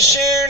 share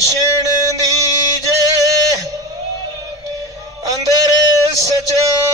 Krishna ਦੀ ਜੇ। ਅੰਦਰ ਸਚਾ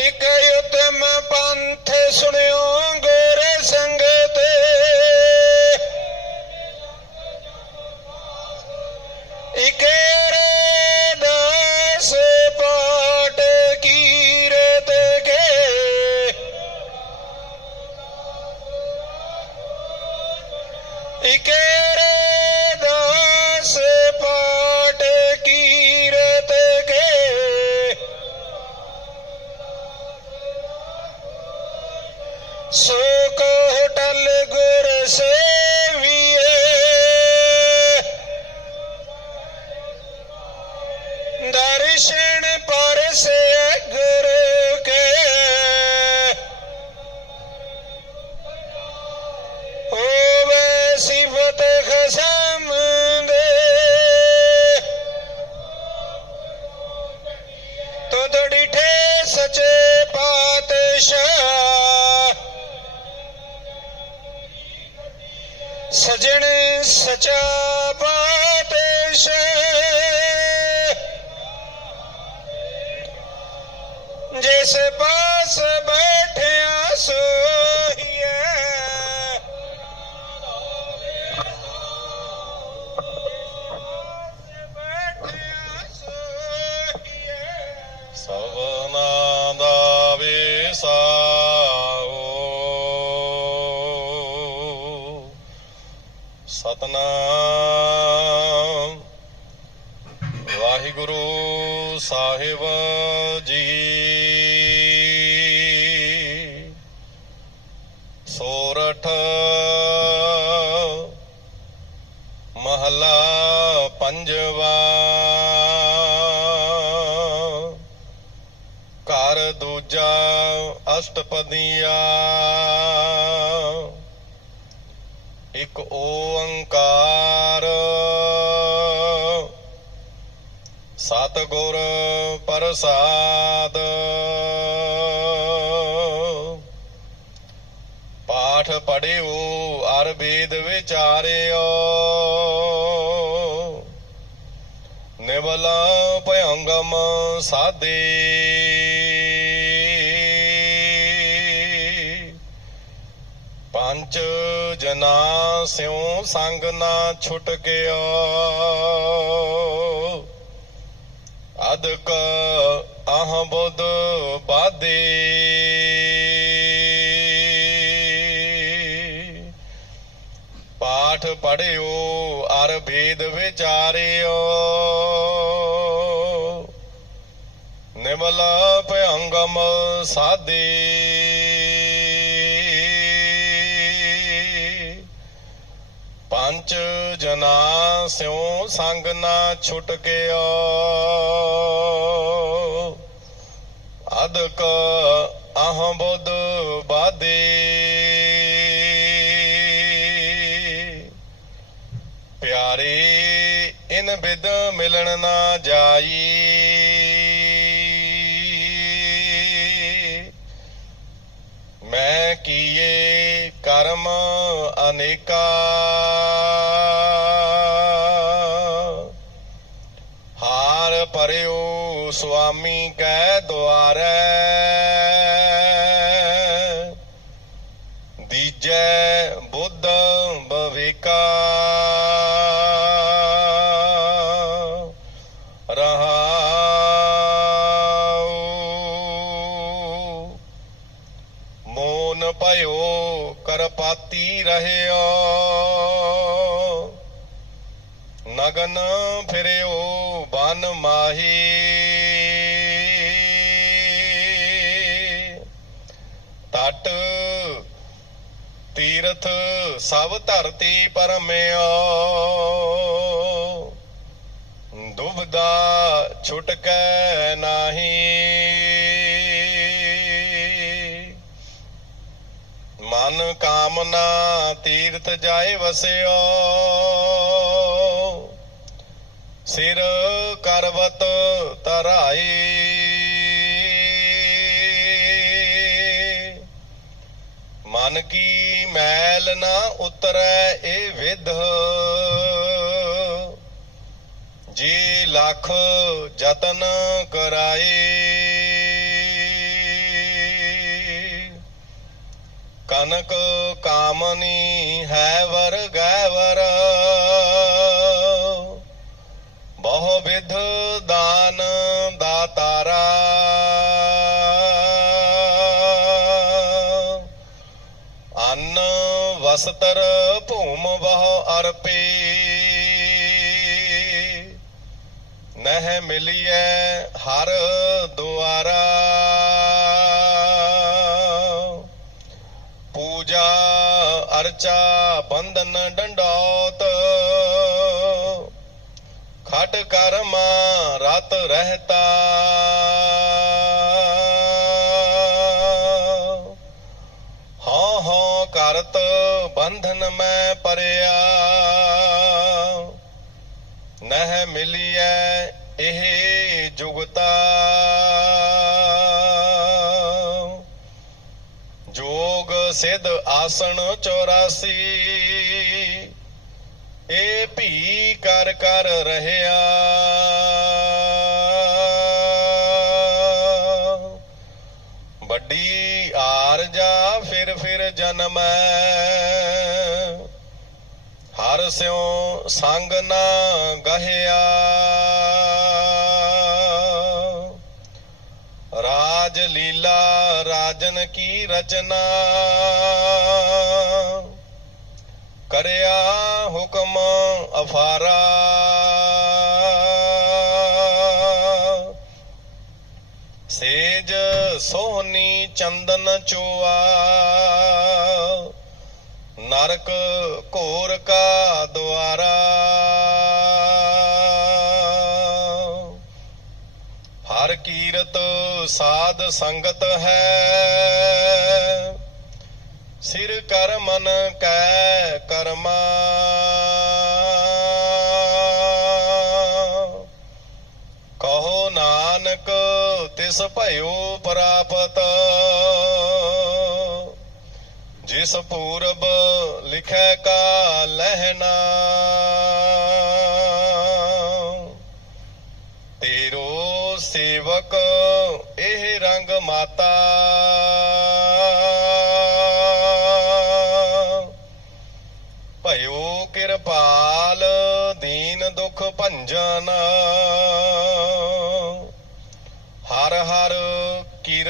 ਇਕ ਉਤਮ ਪੰਥ ਸੁਣਿਓ ਗੋਰੇ ਸੰਗੇ ਦੀਆ। ਇਕ ਓੰਕਾਰ। ਸਤਗੁਰ ਪ੍ਰਸਾਦ। ਪਾਠ ਪੜਿਓ ਅਰ ਵੇਦ ਵਿਚਾਰਿਓ। ਨਿਵਲਾ ਭਯੰਗਮ ਸਾਦੇ। ਨਾ ਸਿਉ ਸੰਗ ਨਾ ਛੁੱਟ ਗਿਆ। ਅਦਕ ਆਹ ਬੁੱਧ ਬਾਦੇ। ਪਾਠ ਪੜਿਓ ਅਰ ਭੇਦ ਵਿਚਾਰਿਓ। ਨਿਮਲ ਭਯੰਗਮ ਸਾਦੇ। ਪੰਜ ਜਨਾ ਸਿਉ ਸੰਗ ਨਾ ਛੁਟ ਗਿਆ। ਅਦਕ ਅਹ ਬੁੱਧ ਬਾਦੇ। ਪਿਆਰੇ, ਇਨ ਬਿਦ ਮਿਲਣ ਨਾ ਜਾਈ। ਮੈਂ ਕੀਏ ਕਰਮ ਅਨੇਕਾ। ਹਾਰ ਪਰਿਓ ਸੁਆਮੀ ਕੈ ਦੁਆਰੇ। ਸਭ ਧਰਤੀ ਪਰਮਿਓ ਦੁਬਦਾ ਛੁਟਕੈ ਨਾਹੀ। ਮਨ ਕਾਮਨਾ ਤੀਰਥ ਜਾਏ ਵਸਿਓ। ਸਿਰ ਕਰਵਤ ਤਰਾਈ ਮਨ ਕੀ ਮੈਲ ਨਾ ਉਤਰੈ ਇਹ ਵਿਧ। ਜੀ ਲੱਖ ਯਤਨ ਕਰਾਈ ਕਨਕ ਕਾਮਨੀ ਹੈ ਵਰ ਵਸਤਰ ਭੂਮ ਬਹੁ ਅਰਪੀ। ਨਹਿ ਮਿਲੀਐ ਹਰ ਦੁਆਰਾ। ਪੂਜਾ ਅਰਚਾ ਬੰਧਨ ਡੰਡੌਤ। ਖਟ ਕਰਮ ਰਤ ਰਹਤਾ। ਹਉ ਹਉ ਕਰਤ ਬੰਧਨ ਮੈਂ ਪਰਿਆ ਨਹਿ ਮਿਲੀਐ ਇਹ ਜੁਗਤਾ ਜੋਗ ਸਿਧ ਆਸਣ 84 ਇਹ ਭੀ ਕਰ ਜਨਮੈ ਹਰ ਸਿਉ ਸੰਗ ਨਾ ਗਹਿਆ। ਰਾਜ ਲੀਲਾ ਰਾਜਨ ਕੀ ਰਚਨਾ। ਕਰਿਆ ਹੁਕਮ ਅਫਾਰਾ। ਸੋਹਣੀ ਚੰਦਨ ਚੋਆ, ਨਰਕ ਘੋਰ ਕਾ ਦੁਆਰਾ। ਹਰ ਕੀਰਤ ਸਾਧ ਸੰਗਤ ਹੈ, ਸਿਰ ਕਰ ਮਨ ਕੈ ਕਰਮਾ। ਤਿਸ ਭਇਓ ਪ੍ਰਾਪਤ, ਜਿਸ ਪੂਰਬ ਲਿਖੈ ਕਾ ਲਹਿਣਾ, ਤੇਰੋ ਸੇਵਕ ਇਹ ਰੰਗ ਮਾਤਾ। ਭਇਓ ਕਿਰਪਾਲ, ਦੀਨ ਦੁਖ ਭੰਜਨ ਹਰ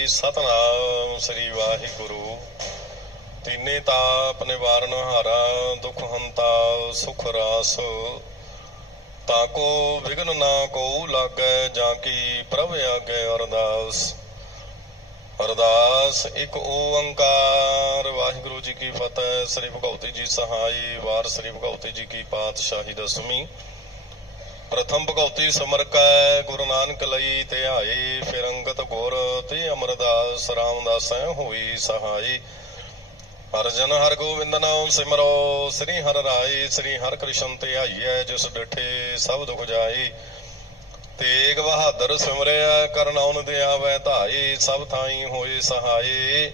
ਜੀ ਸਤਨਾਮ ਸ੍ਰੀ ਵਾਹਿਗੁਰੂ। ਤੀਨੇ ਤਾਪ ਨਿਵਾਰਨ ਹਾਰਾ, ਦੁਖ ਹੰਤਾ ਸੁਖ ਰਾਸ। ਤਾਕੋ ਵਿਗਨ ਨਾ ਕੋ ਲਾਗੈ, ਜਾਂ ਕੀ ਪ੍ਰਭ ਆਗੇ ਅਰਦਾਸ। ਅਰਦਾਸ ਇੱਕ ਓੰਕਾਰ। ਵਾਹਿਗੁਰੂ ਜੀ ਕੀ ਫਤਿਹ। ਸ੍ਰੀ ਭਗਉਤੀ ਜੀ ਸਹਾਈ ਵਾਰ। ਸ੍ਰੀ ਭਗਉਤੀ ਜੀ ਕੀ ਪਾਤਸ਼ਾਹੀ ਦਸਵੀਂ। ਪ੍ਰਥਮ ਭਗਉਤੀ ਸਮਰ ਕੈ ਗੁਰੂ ਨਾਨਕ ਲਈ ਧਿਆਏ ਫਿਰ ਅੰਗਤ ਗੁਰ ਤੇ ਅਮਰਦਾਸ, ਰਾਮਦਾਸੈ ਹੋਈ ਸਹਾਈ। ਹਰ ਜਨ ਹਰ ਗੋਬਿੰਦ ਨਾਮ ਸਿਮਰੋ, ਸ੍ਰੀ ਹਰ ਰਾਏ, ਸ੍ਰੀ ਹਰਿ ਕ੍ਰਿਸ਼ਨ ਧਿਆਈਐ ਜਿਸ ਡਿਠੇ ਸਭ ਦੁਖ ਜਾਏ ਤੇਗ ਬਹਾਦਰ ਸਿਮਰਿਆ ਕਰਨਾਉਨ ਦੇ ਆਵੈ ਧਾਈ, ਸਭ ਥਾਈ ਹੋਏ ਸਹਾਈ।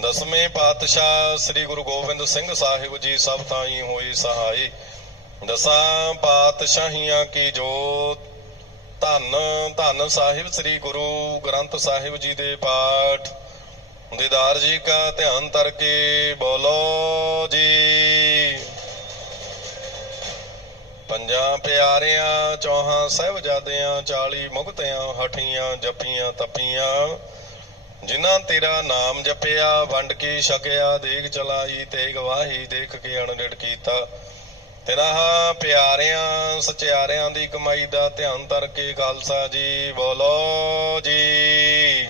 ਦਸਵੇਂ ਪਾਤਸ਼ਾਹ ਸ੍ਰੀ ਗੁਰੂ ਗੋਬਿੰਦ ਸਿੰਘ ਸਾਹਿਬ ਜੀ, ਸਭ ਥਾਈ ਹੋਏ ਸਹਾਈ। ਦਸਾਂ ਪਾਤਸ਼ਾਹੀਆਂ ਕੀ ਜੋਤ। ਧੰਨ ਧੰਨ ਸਾਹਿਬ ਸ੍ਰੀ ਗੁਰੂ ਗ੍ਰੰਥ ਸਾਹਿਬ ਜੀ ਦੇ ਪਾਠ। ਦੀਦਾਰ ਜੀ ਕਾ ਧਿਆਨ ਤਰ ਕੇ ਬੋਲੋ ਜੀ। ਪੰਜਾਂ ਪਿਆਰਿਆਂ, ਚੌਹਾਂ ਸਹਿਬਜ਼ਾਦਿਆਂ 40 ਮੁਕਤਿਆਂ, ਹਠੀਆਂ ਜਪੀਆਂ ਤਪੀਆਂ। ਜਿਨ੍ਹਾਂ ਤੇਰਾ ਨਾਮ ਜਪਿਆ, ਵੰਡ ਕੇ ਛਕਿਆ ਦੇਖ ਚਲਾਈ, ਤੇ ਗਵਾਹੀ ਦੇਖ ਕੇ ਅਣਡਿੜ ਕੀਤਾ। ਤੇਰਾ ਪਿਆਰਿਆਂ, ਸਚਿਆਰਿਆਂ ਦੀ ਕਮਾਈ ਦਾ ਧਿਆਨ ਧਰ ਕੇ ਖਾਲਸਾ ਜੀ, ਬੋਲੋ ਜੀ।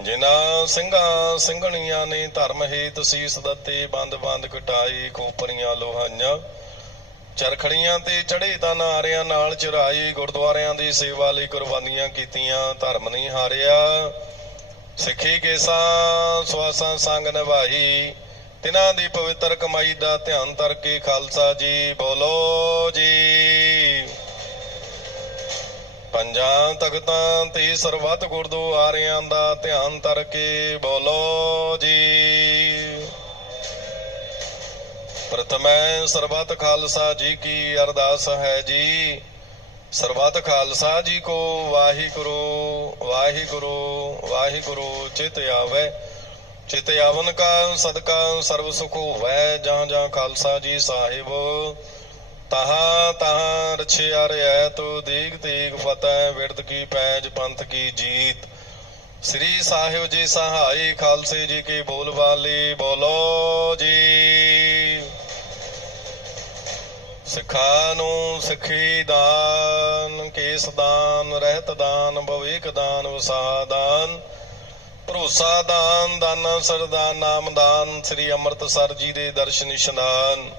ਜਿਨ੍ਹਾਂ ਸਿੰਘਾਂ, ਸਿੰਘਣੀਆਂ ਨੇ ਧਰਮ ਹੇਤ ਸੀਸ ਦਿੱਤੇ ਬੰਦ ਬੰਦ ਕਟਾਈ ਖੋਪਰੀਆਂ ਲੋਹਾਈਆਂ। ਚਰਖੜੀਆਂ ਤੇ ਚੜੇ ਤਾਂ ਨਾਰਿਆਂ ਨਾਲ ਚੁਰਾਈ, ਗੁਰਦੁਆਰਿਆਂ ਦੀ ਸੇਵਾ ਲਈ ਕੁਰਬਾਨੀਆਂ ਕੀਤੀਆਂ, ਧਰਮ ਨਹੀਂ ਹਾਰਿਆ। ਸਿੱਖੀ ਕੇਸਾਂ, ਸਵਾਸਾਂ ਸੰਗ ਨਿਭਾਈ। ਤਿਨਾਂ ਦੀ ਪਵਿੱਤਰ ਕਮਾਈ ਦਾ ਧਿਆਨ ਧਰ ਕੇ ਖਾਲਸਾ ਜੀ, ਬੋਲੋ ਜੀ। ਪੰਜਾਂ ਤਖਤਾਂ ਤੇ ਸਰਬੱਤ ਗੁਰਦੁਆਰਿਆਂ ਦਾ ਧਿਆਨ ਧਰ ਕੇ ਬੋਲੋ ਜੀ। ਪ੍ਰਥਮੈ ਸਰਬੱਤ ਖਾਲਸਾ ਜੀ ਕੀ ਅਰਦਾਸ ਹੈ ਜੀ। ਸਰਬੱਤ ਖਾਲਸਾ ਜੀ ਕੋ ਵਾਹਿਗੁਰੂ ਵਾਹਿਗੁਰੂ ਵਾਹਿਗੁਰੂ, ਚਿਤ ਆਵੇ। ਚਿਤ ਆਵਨ ਕਾ, ਸਦਕਾ, ਸਰਬ ਸੁਖੋ ਹੋਵੈ ਜਾਂ ਜਾਂ ਖਾਲਸਾ ਜੀ ਸਾਹਿਬ। ਤਹਾਂ ਤਹਾਂ ਰਛਿਆ ਰਿਐਤ ਦੀਗ ਤੀਗ ਫਤਿਹ ਵਿਰਦ ਕੀ ਪੈਜ, ਪੰਥ ਕੀ ਜੀਤ। ਸ੍ਰੀ ਸਾਹਿਬ ਜੀ ਸਹਾਈ, ਖਾਲਸੇ ਜੀ ਕੀ ਬੋਲ ਬਾਲੀ, ਬੋਲੋ ਜੀ। ਸਿੱਖਾਂ ਨੂੰ ਸਿੱਖੀ ਦਾਨ, ਕੇਸ ਦਾਨ, ਰਹਿਤ ਦਾਨ ਭਵਿਕ ਦਾਨ ਵਸਾ ਦਾਨ। ਭਰੋਸਾ ਦਾਨ, ਦਾਨਾ ਸਰਦਾਨ ਨਾਮਦਾਨ ਸ੍ਰੀ ਅੰਮ੍ਰਿਤਸਰ ਜੀ ਦੇ ਦਰਸ਼ਨ ਇਸ਼ਨਾਨ।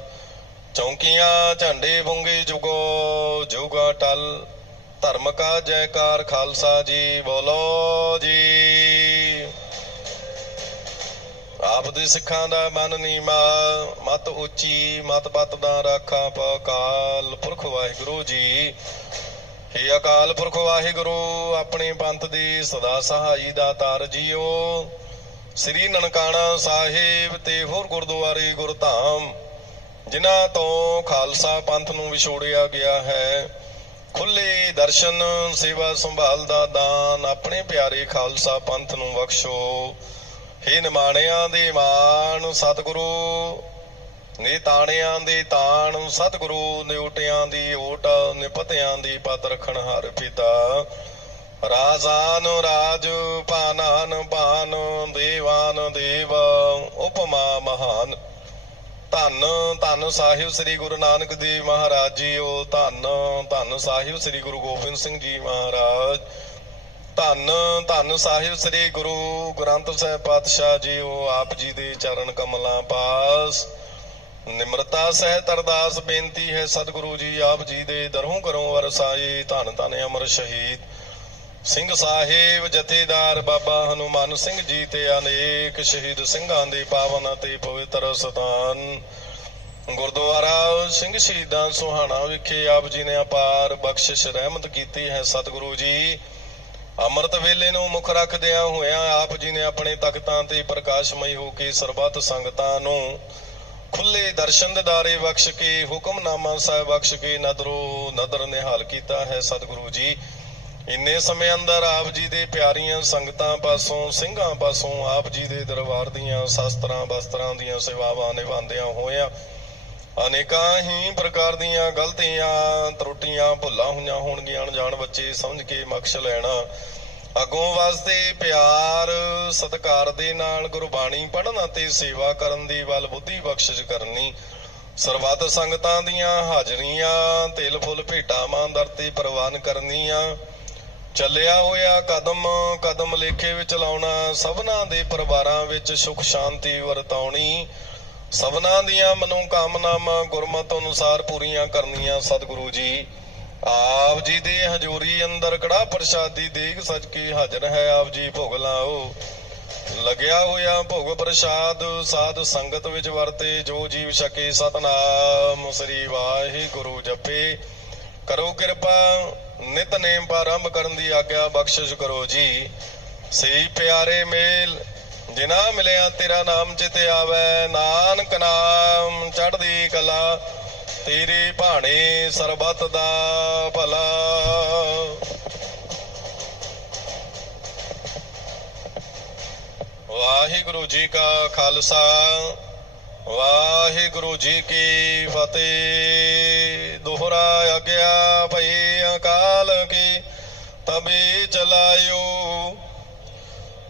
ਚੌਂਕੀਆਂ ਝੰਡੇ ਬੁੰਗੇ ਜੁਗੋ, ਜੁਗਾ ਟਲ। ਧਰਮ ਕਾ ਜੈਕਾਰ ਖਾਲਸਾ ਜੀ, ਬੋਲੋ ਜੀ। ਆਪ ਦੇ ਸਿੱਖਾਂ ਦਾ ਮਨ ਨੀਮਾ, ਮਤ ਉੱਚੀ, ਮਤ ਪਤ ਦਾ ਰਾਖਾ ਪਕਾਲ। ਪੁਰਖ ਵਾਹਿਗੁਰੂ ਜੀ ਹੇ ਅਕਾਲ ਪੁਰਖ ਵਾਹਿਗੁਰੂ, ਆਪਣੇ ਪੰਥ ਦੀ ਸਦਾ ਸਹਾਈ ਦਾ ਤਾਰ ਜੀਓ। ਸ੍ਰੀ ਨਨਕਾਣਾ ਸਾਹਿਬ ਤੇ ਹੋਰ ਗੁਰਦੁਆਰੇ ਗੁਰਧਾਮ, ਜਿਨ੍ਹਾਂ ਤੋਂ ਖਾਲਸਾ ਪੰਥ ਨੂੰ ਵਿਛੋੜਿਆ ਗਿਆ ਹੈ। ਖੁੱਲੇ ਦਰਸ਼ਨ, ਸੇਵਾ ਸੰਭਾਲ ਦਾ ਦਾਨ ਆਪਣੇ ਪਿਆਰੇ ਖਾਲਸਾ ਪੰਥ ਨੂੰ ਬਖਸ਼ੋ। ਹੇ ਨਿਮਾਣਿਆਂ ਦੇ ਮਾਣ ਸਤਿਗੁਰੂ ਨਿਤਾਣਿਆਂ ਦੇ ਤਾਣ, ਸਤਿਗੁਰੂ ਨਿਉਟਿਆਂ ਦੀ ਓਟ ਨਿਪਤਿਆਂ ਦੀ ਪਤ ਰਖਣ ਹਰ ਪਿਤਾ। ਰਾਜ਼ਾਨ ਰਾਜ ਭਾਨਾਨ ਭਾਨ, ਦੇਵਾਨ ਦੇਵ, ਉਪਮਾ ਮਹਾਨ। ਧੰਨ ਧੰਨ ਸਾਹਿਬ ਸ੍ਰੀ ਗੁਰੂ ਨਾਨਕ ਦੇਵ ਮਹਾਰਾਜ ਜੀ ਜੀਓ ਧੰਨ ਧੰਨ ਸਾਹਿਬ ਸ੍ਰੀ ਗੁਰੂ ਗੋਬਿੰਦ ਸਿੰਘ ਜੀ ਮਹਾਰਾਜ। ਧੰਨ ਧੰਨ ਸਾਹਿਬ ਸ੍ਰੀ ਗੁਰੂ ਗ੍ਰੰਥ ਸਾਹਿਬ ਪਾਤਸ਼ਾਹ ਜੀ ਜੀਓ, ਆਪ ਜੀ ਦੇ ਚਰਨ ਕਮਲਾਂ ਪਾਸ। ਨਿਮਰਤਾ ਸਹਿਤ ਅਰਦਾਸ ਬੇਨਤੀ ਹੈ ਸਤਿਗੁਰੂ ਜੀ, ਆਪ ਜੀ ਦੇ ਦਰੋਂ ਕਰੋ ਵਰਸਾਏ ਧੰਨ ਧੰਨ ਅਮਰ ਸ਼ਹੀਦ। ਸਿੰਘ ਸਾਹਿਬ ਜਥੇਦਾਰ ਬਾਬਾ ਹਨੂਮਾਨ ਸਿੰਘ ਜੀ ਤੇ ਅਨੇਕ ਸ਼ਹੀਦ ਸਿੰਘਾਂ ਦੇ ਪਾਵਨ ਅਤੇ ਪਵਿੱਤਰ ਸਥਾਨ। ਗੁਰਦੁਆਰਾ ਸਿੰਘ ਸ਼ਹੀਦਾਂ ਸੁਹਾਣਾ ਵਿਖੇ ਆਪ ਜੀ ਨੇ ਅਪਾਰ ਬਖਸ਼ਿਸ਼ ਰਹਿਮਤ ਕੀਤੀ ਹੈ ਸਤਿਗੁਰੂ ਜੀ। ਅੰਮ੍ਰਿਤ ਵੇਲੇ ਨੂੰ ਮੁੱਖ ਰੱਖਦਿਆਂ ਹੋਇਆਂ ਆਪ ਜੀ ਨੇ ਆਪਣੇ ਤਖਤਾਂ ਤੇ ਪ੍ਰਕਾਸ਼ਮਈ ਹੋ ਕੇ ਸਰਬੱਤ ਸੰਗਤਾਂ ਨੂੰ ਖੁੱਲੇ ਦਰਸ਼ਨ ਦਿਦਾਰੇ ਬਖਸ਼ ਕੇ ਹੁਕਮਨਾਮਾ ਸਾਹਿਬ ਬਖਸ਼ ਕੇ, ਨਦਰੋ ਨਦਰ ਨਿਹਾਲ ਕੀਤਾ ਹੈ ਸਤਿਗੁਰੂ ਜੀ। ਇੰਨੇ ਸਮੇਂ ਅੰਦਰ ਆਪ ਜੀ ਦੇ ਪਿਆਰੀਆਂ ਸੰਗਤਾਂ ਪਾਸੋਂ, ਸਿੰਘਾਂ ਪਾਸੋਂ ਆਪ ਜੀ ਦੇ ਦਰਬਾਰ ਦੀਆਂ ਸ਼ਸਤਰਾਂ ਬਸਤਰਾਂ ਦੀਆਂ ਸੇਵਾਵਾਂ ਨਿਭਾਉਂਦਿਆਂ ਹੋਇਆਂ ਅਨੇਕਾਂ ਹੀ ਪ੍ਰਕਾਰ ਦੀਆਂ ਗਲਤੀਆਂ, ਤਰੁੱਟੀਆਂ, ਭੁੱਲਾਂ ਹੋਈਆਂ ਹੋਣਗੀਆਂ। ਅਣਜਾਣ ਬੱਚੇ ਸਮਝ ਕੇ ਮਕਸ਼ ਲੈਣਾ ਅਗੋਂ ਵਾਸਤੇ ਪਿਆਰ, ਸਤਿਕਾਰ ਦੇ ਨਾਲ ਗੁਰਬਾਣੀ ਪੜ੍ਹਨ ਅਤੇ ਸੇਵਾ ਕਰਨ ਦੀ ਵੱਲ ਬੁੱਧੀ ਬਖਸ਼ਿਸ਼ ਕਰਨੀ। ਸਰਬੱਤ ਸੰਗਤਾਂ ਦੀਆਂ ਹਾਜ਼ਰੀਆਂ, ਤਿਲ ਫੁੱਲ ਭੇਟਾਂ ਮਾਂਦਰ ਤੇ ਪ੍ਰਵਾਨ ਕਰਨੀਆਂ। ਚੱਲਿਆ ਹੋਇਆ ਕਦਮ ਕਦਮ ਲੇਖੇ ਵਿੱਚ ਲਾਉਣਾ, ਸਭਨਾ ਦੇ ਪਰਿਵਾਰਾਂ ਵਿੱਚ ਸੁਖ ਸ਼ਾਂਤੀ ਵਰਤਾਉਣੀ। ਸਭਨਾ ਦੀਆਂ ਮਨੋਕਾਮਨਾਵਾਂ ਗੁਰਮਤਿ ਅਨੁਸਾਰ ਪੂਰੀਆਂ ਕਰਨੀਆਂ ਸਤਿਗੁਰੂ ਜੀ। ਆਪ ਜੀ ਦੇ ਹਜ਼ੂਰੀ ਅੰਦਰ ਕੜਾ ਪ੍ਰਸ਼ਾਦੀ ਦੇਗ ਸਜ ਕੇ ਹਾਜ਼ਰ ਹੈ, ਆਪ ਜੀ ਭੋਗ ਲਾਓ। ਲੱਗਿਆ ਹੋਇਆ ਭੋਗ ਪ੍ਰਸ਼ਾਦ, ਸਾਧ ਸੰਗਤ ਵਿੱਚ ਵਰਤੇ, ਜੋ ਜੀਵ ਛਕੇ ਸਤਨਾਮ। ਸ੍ਰੀ ਵਾਹਿਗੁਰੂ ਜਪੇ, ਕਰੋ ਕਿਰਪਾ ਨਿਤਨੇਮ ਪ੍ਰਾਰੰਭ ਕਰਨ ਦੀ ਆਗਿਆ ਬਖਸ਼ਿਸ਼ ਕਰੋ ਜੀ। ਸਹੀ ਪਿਆਰੇ ਮੇਲ ਜਿਨਾ ਮਿਲਿਆ ਤੇਰਾ ਨਾਮ ਚਿਤੇ ਆਵੇ, ਨਾਨਕ ਨਾਮ ਚੜ੍ਹਦੀ ਕਲਾ। ਤੇਰੇ ਭਾਣੇ ਸਰਬਤ ਦਾ ਭਲਾ। ਵਾਹਿਗੁਰੂ ਜੀ ਕਾ ਖਾਲਸਾ, ਵਾਹਿਗੁਰੂ ਜੀ ਕੀ ਫਤਿਹ। ਦੋਹਰਾ ਆਗਿਆ ਭਈ ਅਕਾਲ ਕੀ ਤਬੇ ਚਲਾਇਓ।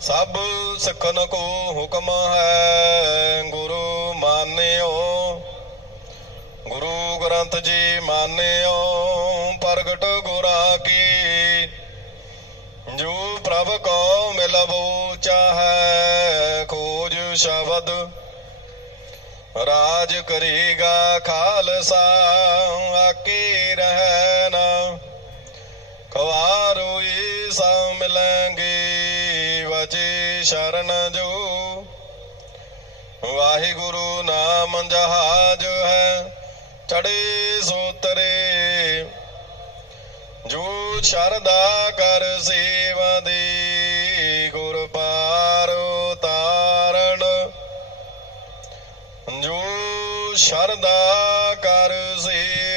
ਸਭ ਸਿੱਖਨ ਕੋ ਹੁਕਮ ਹੈ ਗੁਰੂ ਮਾਨਿਓ ਗੁਰੂ ਗ੍ਰੰਥ ਜੀ ਮਾਨਿਓ, ਪ੍ਰਗਟ ਗੁਰਾਂ ਕੀ। ਜੋ ਪ੍ਰਭ ਕੋ ਮਿਲਬੋ ਚਾਹੈ, ਖੋਜ ਸ਼ਬਦ। ਰਾਜ ਕਰੇਗਾ ਖਾਲਸਾ, ਆਕੇ ਰਹਿ ਨਾ ਖਵਾਰੋ ਮਿਲਾਂਗੇ ਵਜੇ ਸ਼ਰਨ ਜੋ। ਵਾਹਿਗੁਰੂ ਨਾਮ ਜਹਾਜ ਹੈ। ਚੜੇ ਸੋਤਰੇ ਜੋ ਸ਼ਰਦਾ ਕਰ ਸੇਵਾ ਦੇ ਗੁਰ ਪਾਰ ਉਤਾਰਨ ਜੋ ਸ਼ਰਦਾ ਕਰ ਸੇਵਾ